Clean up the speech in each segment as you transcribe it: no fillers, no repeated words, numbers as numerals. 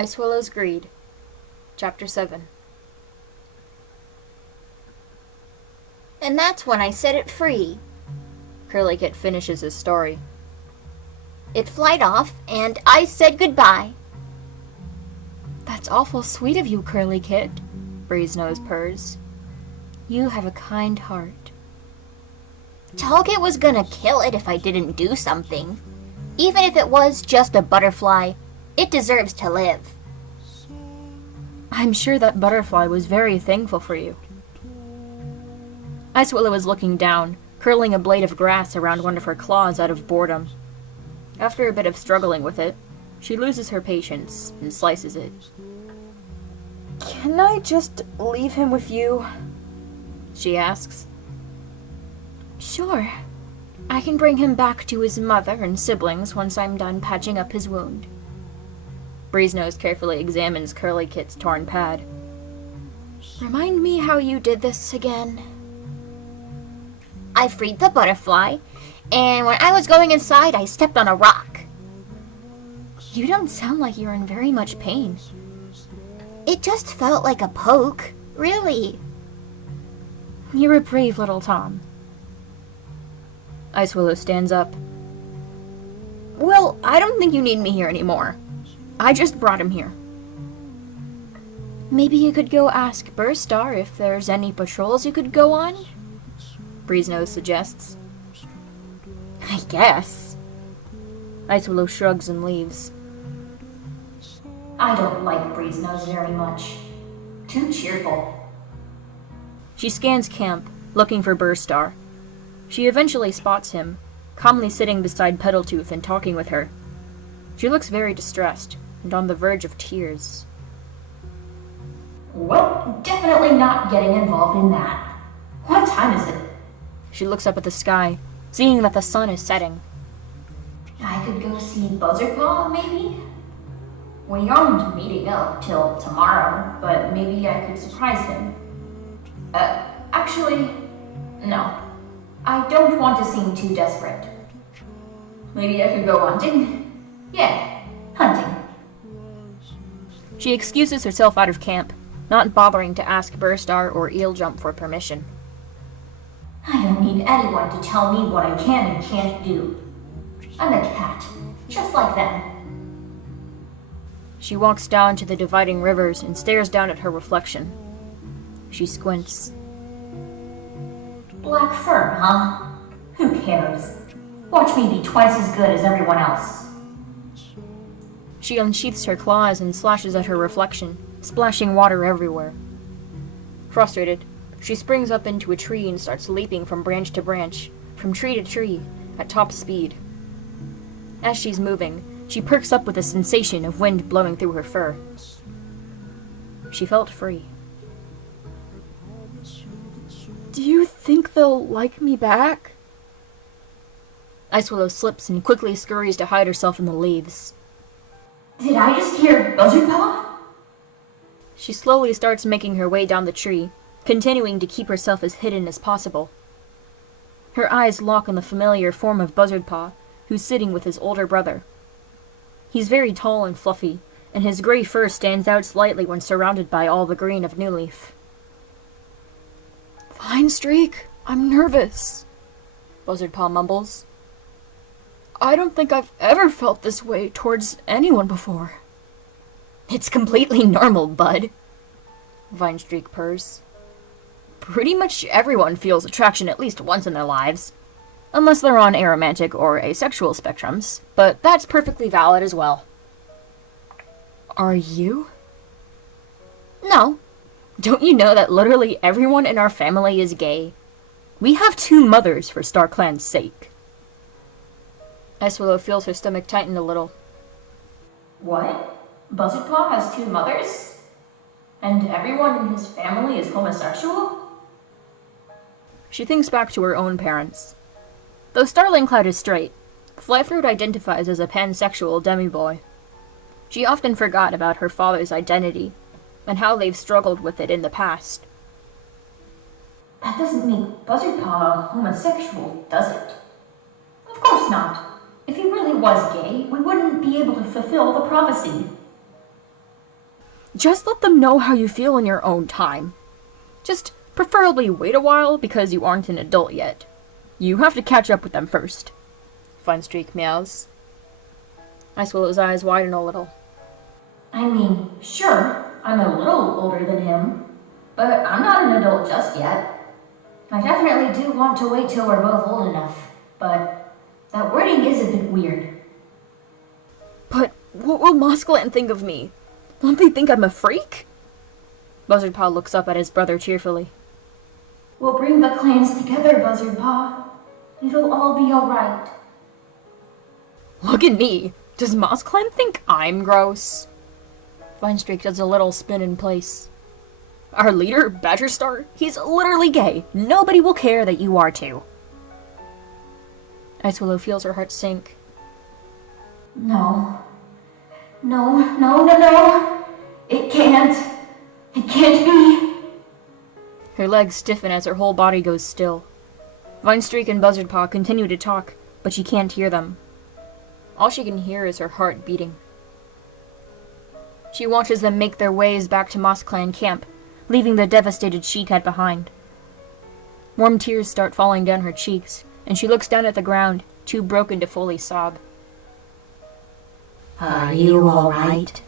Icewillow's Greed, Chapter 7. And that's when I set it free. Curly-Kit finishes his story. It flied off, and I said goodbye. That's awful sweet of you, Curly-Kit, Breezenose purrs. You have a kind heart. Tallkit was gonna kill it if I didn't do something. Even if it was just a butterfly, it deserves to live. I'm sure that butterfly was very thankful for you. Icewillow is looking down, curling a blade of grass around one of her claws out of boredom. After a bit of struggling with it, she loses her patience and slices it. Can I just leave him with you? She asks. Sure. I can bring him back to his mother and siblings once I'm done patching up his wound. Breezenose carefully examines Curly-Kit's torn pad. Remind me how you did this again. I freed the butterfly, and when I was going inside, I stepped on a rock. You don't sound like you're in very much pain. It just felt like a poke, really. You're a brave little Tom. Icewillow stands up. Well, I don't think you need me here anymore. I just brought him here. Maybe you could go ask Burstar if there's any patrols you could go on? Breezenose suggests. I guess. Icewillow shrugs and leaves. I don't like Breezenose very much. Too cheerful. She scans camp, looking for Burstar. She eventually spots him, calmly sitting beside Petaltooth and talking with her. She looks very distressed, and on the verge of tears. Well, definitely not getting involved in that. What time is it? She looks up at the sky, seeing that the sun is setting. I could go see Buzzardpaw, maybe? We aren't meeting up till tomorrow, but maybe I could surprise him. Actually, no. I don't want to seem too desperate. Maybe I could go hunting? Yeah, hunting. She excuses herself out of camp, not bothering to ask Burstar or Eeljump for permission. I don't need anyone to tell me what I can and can't do. I'm a cat, just like them. She walks down to the dividing rivers and stares down at her reflection. She squints. Black fur, huh? Who cares? Watch me be twice as good as everyone else. She unsheaths her claws and slashes at her reflection, splashing water everywhere. Frustrated, she springs up into a tree and starts leaping from branch to branch, from tree to tree, at top speed. As she's moving, she perks up with a sensation of wind blowing through her fur. She felt free. Do you think they'll like me back? Icewillow slips and quickly scurries to hide herself in the leaves. Did I just hear Buzzardpaw? She slowly starts making her way down the tree, continuing to keep herself as hidden as possible. Her eyes lock on the familiar form of Buzzardpaw, who's sitting with his older brother. He's very tall and fluffy, and his gray fur stands out slightly when surrounded by all the green of New Leaf. Fine Streak, I'm nervous, Buzzardpaw mumbles. I don't think I've ever felt this way towards anyone before. It's completely normal, bud, Vinestreak purrs. Pretty much everyone feels attraction at least once in their lives. Unless they're on aromantic or asexual spectrums, but that's perfectly valid as well. Are you? No. Don't you know that literally everyone in our family is gay? We have 2 mothers for StarClan's sake. Icewillow feels her stomach tighten a little. What? Buzzardpaw has 2 mothers? And everyone in his family is homosexual? She thinks back to her own parents. Though Starling Cloud is straight, Flythroat identifies as a pansexual demi-boy. She often forgot about her father's identity, and how they've struggled with it in the past. That doesn't make Buzzardpaw homosexual, does it? Of course not. If he really was gay, we wouldn't be able to fulfill the prophecy. Just let them know how you feel in your own time. Just preferably wait a while because you aren't an adult yet. You have to catch up with them first. Funstreak meows. Icewillow's eyes widen a little. I mean, sure, I'm a little older than him, but I'm not an adult just yet. I definitely do want to wait till we're both old enough, but that wording is a bit weird. But what will Moskland think of me? Won't they think I'm a freak? Buzzardpaw looks up at his brother cheerfully. We'll bring the clans together, Buzzardpaw. It'll all be alright. Look at me. Does Moskland think I'm gross? Funstreak does a little spin in place. Our leader, Badgerstar, he's literally gay. Nobody will care that you are too. Icewillow feels her heart sink. No. No. It can't. It can't be. Her legs stiffen as her whole body goes still. Funstreak and Buzzardpaw continue to talk, but she can't hear them. All she can hear is her heart beating. She watches them make their ways back to Moskland camp, leaving the devastated She-Cat behind. Warm tears start falling down her cheeks, and she looks down at the ground, too broken to fully sob. Are you alright?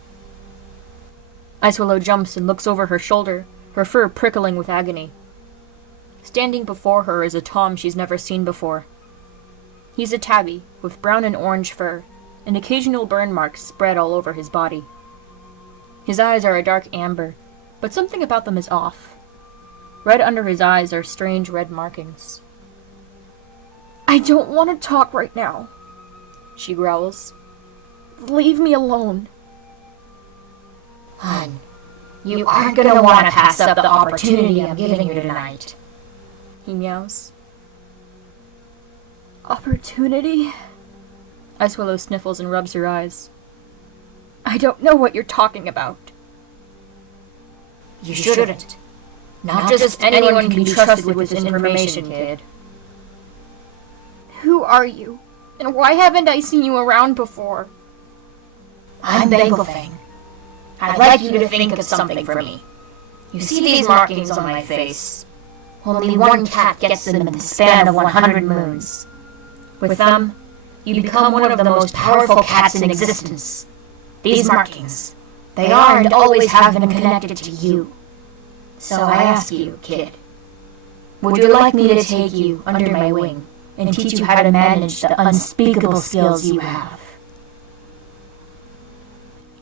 Icewillow jumps and looks over her shoulder, her fur prickling with agony. Standing before her is a Tom she's never seen before. He's a tabby, with brown and orange fur, and occasional burn marks spread all over his body. His eyes are a dark amber, but something about them is off. Red under his eyes are strange red markings. I don't want to talk right now, she growls. Leave me alone. Hun, you aren't gonna want to pass up the opportunity I'm giving you tonight. He meows. Opportunity? Icewillow sniffles and rubs her eyes. I don't know what you're talking about. You shouldn't. Not just anyone can be trusted with this information, kid. Who are you? And why haven't I seen you around before? I'm Banglefang. I'd like you to think of something for me. You see these markings on my face? Only one cat gets them in the span of 100 moons. With them, you become one of the most powerful cats in existence. These markings, they are and always have been connected to you. So I ask you, kid, would you like me to take you under my wing and teach you how to manage the unspeakable skills you have?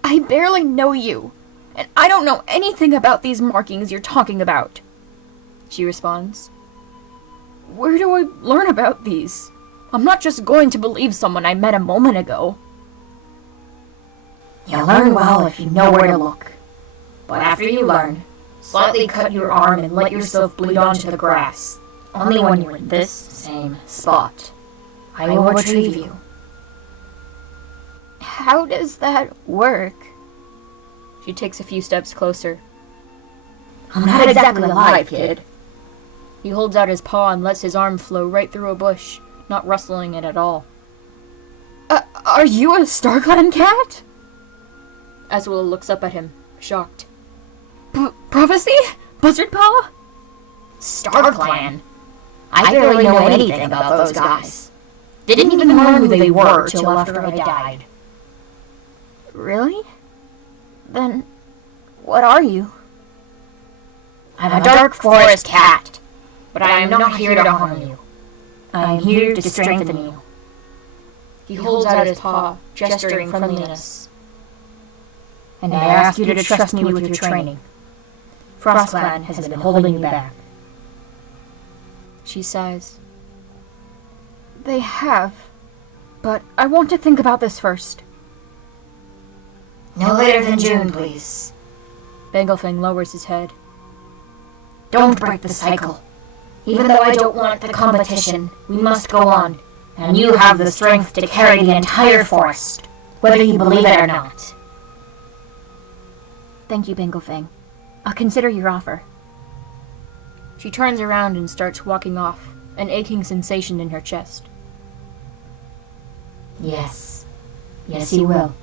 I barely know you, and I don't know anything about these markings you're talking about, she responds. Where do I learn about these? I'm not just going to believe someone I met a moment ago. You'll learn well if you know where to look. But after you learn, slightly cut your arm and let yourself bleed onto the grass. Only when you're in this same spot. I will retrieve you. How does that work? She takes a few steps closer. I'm not exactly alive, kid. He holds out his paw and lets his arm flow right through a bush, not rustling it at all. Are you a StarClan cat? Icewillow looks up at him, shocked. Prophecy? Buzzardpaw? StarClan? I barely know anything about those guys. Didn't even learn who they were till after I died. Really? Then, what are you? I'm a dark forest cat, but I am not here to harm you. I am here to strengthen you. He holds out his paw, gesturing friendliness. And I ask you to trust me with your training. FrostClan has been holding you back. She sighs. They have, but I want to think about this first. No later than June, please. Banglefang lowers his head. Don't break the cycle. Even though I don't want the competition, we must go on, and you have the strength to carry the entire forest, whether you believe it or not. Thank you, Banglefang. I'll consider your offer. She turns around and starts walking off, an aching sensation in her chest. Yes. Yes, you will.